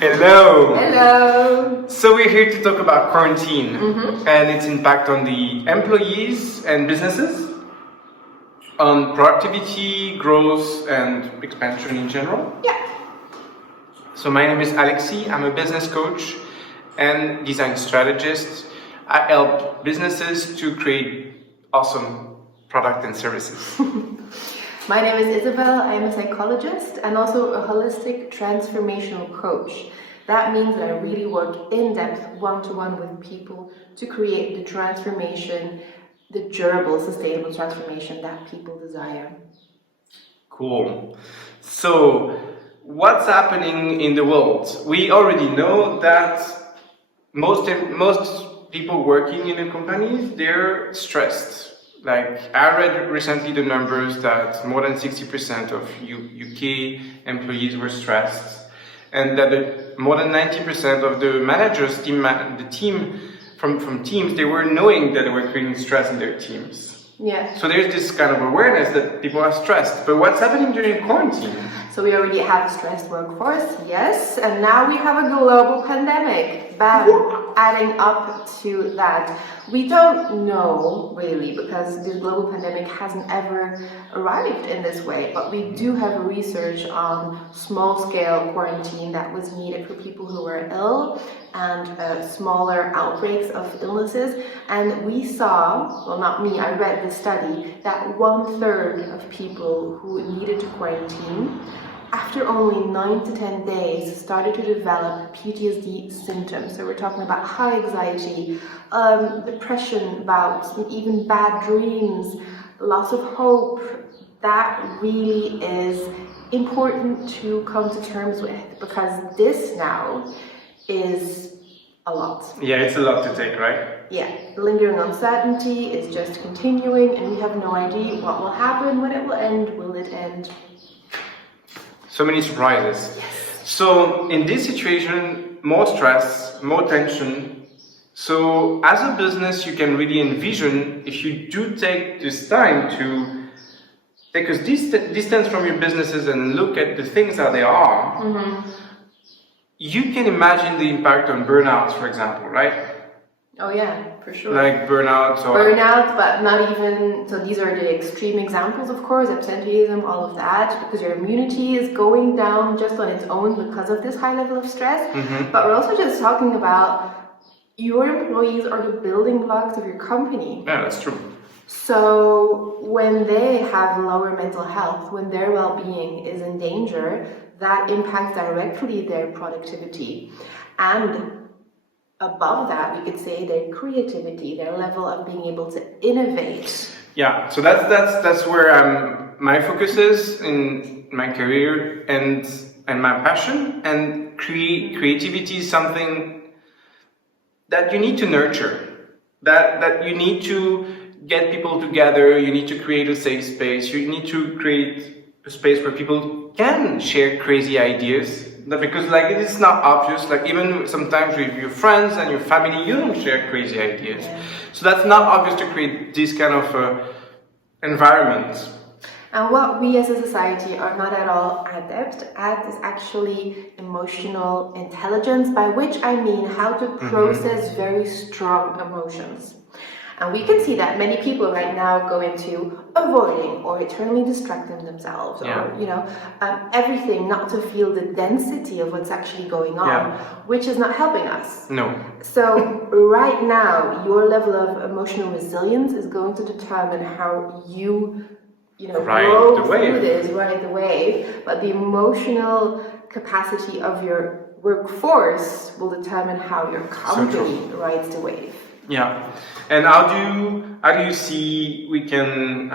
Hello. Hello. So we're here to talk about quarantine and its impact on the employees and businesses, on productivity, growth, and expansion in general. Yeah. So my name is Alexi. I'm a business coach and design strategist. I help businesses to create awesome product and services. My name is Isabel. I am a psychologist and also a holistic transformational coach. That means that I really work in depth, one-to-one with people to create the transformation, the durable, sustainable transformation that people desire. Cool. So, what's happening in the world? We already know that most people working in the companies, they're stressed. Like, I read recently the numbers that more than 60% of UK employees were stressed, and that more than 90% of the managers, the team from teams, they were knowing that they were creating stress in their teams. Yeah. So there's this kind of awareness that people are stressed. But what's happening during quarantine? So we already have a stressed workforce, yes, and now we have a global pandemic. Bam! Adding up to that. We don't know really because this global pandemic hasn't ever arrived in this way, but we do have research on small-scale quarantine that was needed for people who were ill and smaller outbreaks of illnesses. And we saw, well, not me, I read the study, that 1/3 of people who needed to quarantine after only 9 to 10 days started to develop PTSD symptoms. So we're talking about high anxiety, depression bouts, even bad dreams, loss of hope. That really is important to come to terms with because this now is a lot. Yeah, it's a lot to take, right? Yeah, lingering uncertainty is just continuing and we have no idea what will happen, when it will end, will it end? So many surprises. So in this situation, more stress, more tension. So as a business, you can really envision if you do take this time to take a distance from your businesses and look at the things that they are, you can imagine the impact on burnouts, for example, right? Oh yeah, for sure. Like burnouts or... Burnout, but not even... So these are the extreme examples, of course, absenteeism, all of that, because your immunity is going down just on its own because of this high level of stress. But we're also just talking about your employees are the building blocks of your company. Yeah, that's true. So when they have lower mental health, when their well-being is in danger, that impacts directly their productivity. And above that, we could say their creativity, their level of being able to innovate. Yeah, so that's where my focus is in my career and my passion. And creativity is something that you need to nurture. That you need to get people together. You need to create a safe space. You need to create a space where people can share crazy ideas. Because like it is not obvious, like even sometimes with your friends and your family, you don't share crazy ideas. Yeah. So that's not obvious to create this kind of environment. And what we as a society are not at all adept at is actually emotional intelligence, by which I mean how to process very strong emotions. And we can see that many people right now go into avoiding or eternally distracting themselves, or everything not to feel the density of what's actually going on, which is not helping us. No. So right now, your level of emotional resilience is going to determine how you ride the wave. But the emotional capacity of your workforce will determine how your company rides the wave. Yeah, and how do you see we can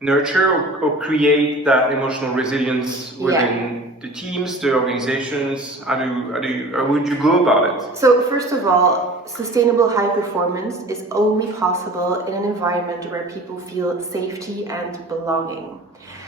nurture or create that emotional resilience within the teams, the organizations? How would you go about it? So first of all, sustainable high performance is only possible in an environment where people feel safety and belonging.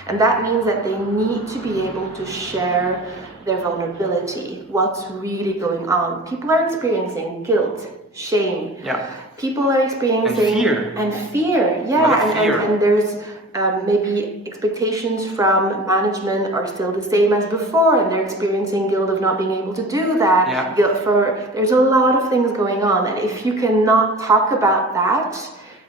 And that means that they need to be able to share their vulnerability, what's really going on. People are experiencing guilt, shame. Yeah. People are experiencing... And fear. And fear, yeah. Fear. And there's maybe expectations from management are still the same as before, and they're experiencing guilt of not being able to do that. Yeah. There's a lot of things going on, and if you cannot talk about that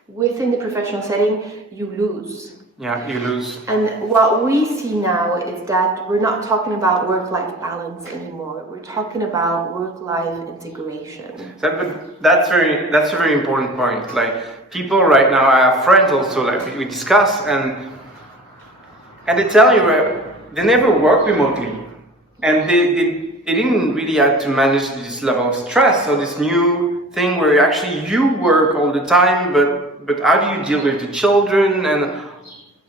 within the professional setting, you lose. Yeah, you lose. And what we see now is that we're not talking about work-life balance anymore. We're talking about work-life integration. That's a very important point. Like people right now, I have friends also, like we discuss and they tell you they never work remotely, and they didn't really have to manage this level of stress or this new thing where actually you work all the time, but how do you deal with the children? And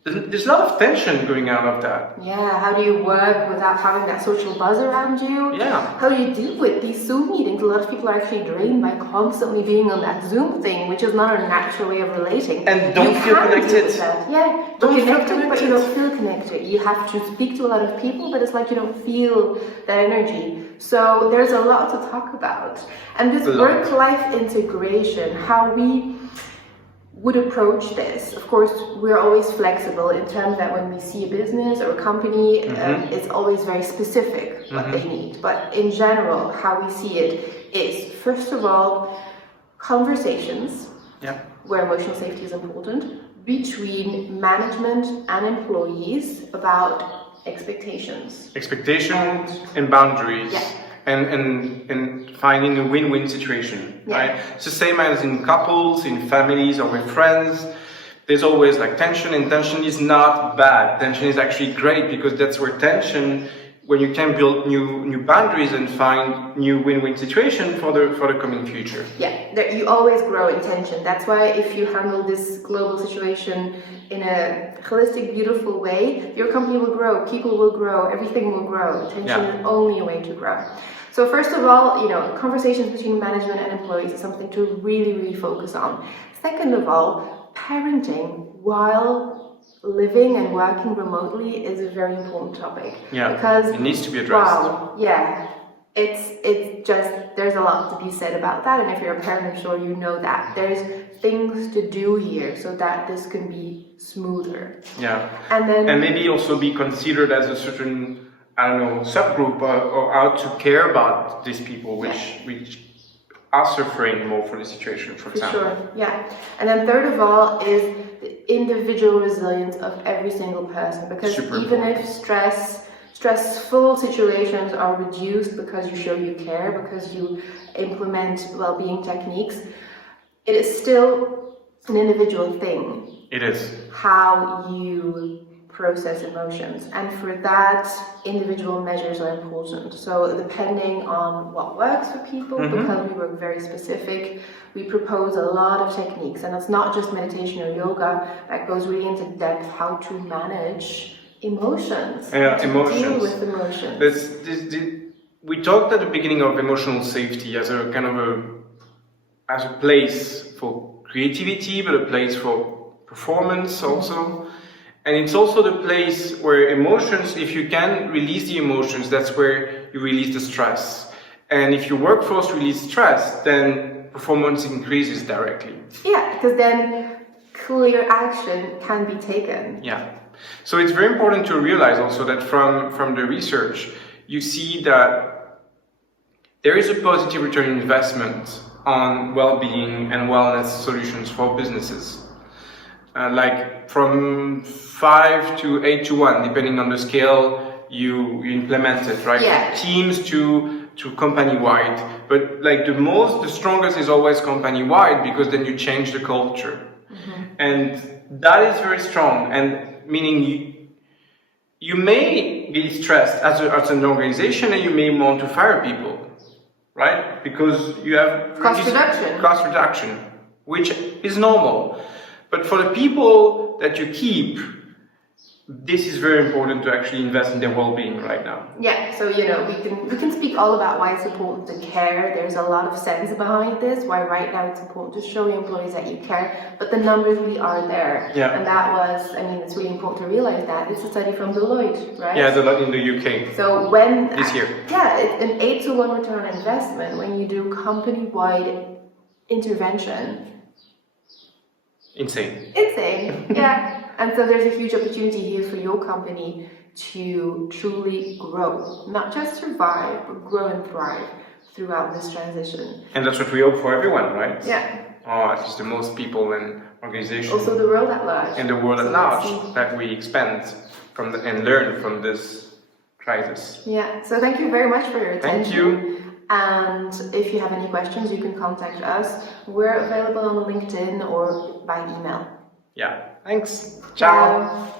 there's a lot of tension going out of that. Yeah, how do you work without having that social buzz around you? Yeah. How do you deal with these Zoom meetings? A lot of people are actually drained by constantly being on that Zoom thing, which is not a natural way of relating. And don't You feel can connected. deal with that. Yeah, Don't you're feel connected, but you connected. don't feel connected. You have to speak to a lot of people, but it's like you don't feel that energy. So there's a lot to talk about. And this A lot. work-life integration, how we would approach this. Of course, we're always flexible in terms that when we see a business or a company, it's always very specific what they need. But in general, how we see it is, first of all, conversations where emotional safety is important between management and employees about expectations. Expectations and boundaries. Yeah. And finding a win-win situation, Yeah. right? It's the same as in couples, in families, or with friends. There's always like tension, and tension is not bad. Tension is actually great because that's where tension, when you can build new boundaries and find new win-win situation for the coming future. Yeah, you always grow in tension. That's why if you handle this global situation in a holistic, beautiful way, your company will grow, people will grow, everything will grow. Tension is only a way to grow. So first of all, conversations between management and employees is something to really, really focus on. Second of all, parenting while living and working remotely is a very important topic. Yeah, because it needs to be addressed. Wow, yeah. It's just, there's a lot to be said about that, and if you're a parent, I'm sure you know that. There's things to do here so that this can be smoother. Yeah. And maybe also be considered as a certain, I don't know, subgroup or how to care about these people which are suffering more for the situation, for example. Sure, yeah. And then third of all is the individual resilience of every single person, because even if stressful situations are reduced because you show you care, because you implement well-being techniques, it is still an individual thing. It is. How you process emotions, and for that individual measures are important. So depending on what works for people, because we work very specific, we propose a lot of techniques, and it's not just meditation or yoga that goes really into depth how to manage emotions, deal with emotions. We talked at the beginning of emotional safety as a kind of as a place for creativity, but a place for performance also. And it's also the place where emotions, if you can release the emotions, that's where you release the stress. And if your workforce release stress, then performance increases directly. Yeah, because then clear action can be taken. Yeah. So it's very important to realize also that from the research, you see that there is a positive return on investment on well-being and wellness solutions for businesses. Like from 5 to 8 to 1, depending on the scale you implement it, right? Yeah. From teams to company-wide. But like the strongest is always company-wide, because then you change the culture. And that is very strong, and meaning you may be stressed as an organization, and you may want to fire people, right? Because you have Cost reduction, which is normal. But for the people that you keep, this is very important to actually invest in their well-being right now. Yeah, so we can speak all about why it's important to care. There's a lot of sense behind this, why right now it's important to show your employees that you care, but the numbers really are there. Yeah. And that was, it's really important to realize that. It's a study from Deloitte, right? Yeah, Deloitte in the UK. So this year. Yeah, it's an 8 to 1 return on investment when you do company-wide intervention. Insane. Yeah. And so there's a huge opportunity here for your company to truly grow, not just survive, but grow and thrive throughout this transition. And that's what we hope for everyone, right? Yeah. Or at least the most people and organizations. Also the world at large. And the world at So large, let's see. that we expand from and learn from this crisis. Yeah, so thank you very much for your attention. Thank you. And if you have any questions, you can contact us. We're available on LinkedIn or by email. Yeah, thanks. Ciao. Ciao.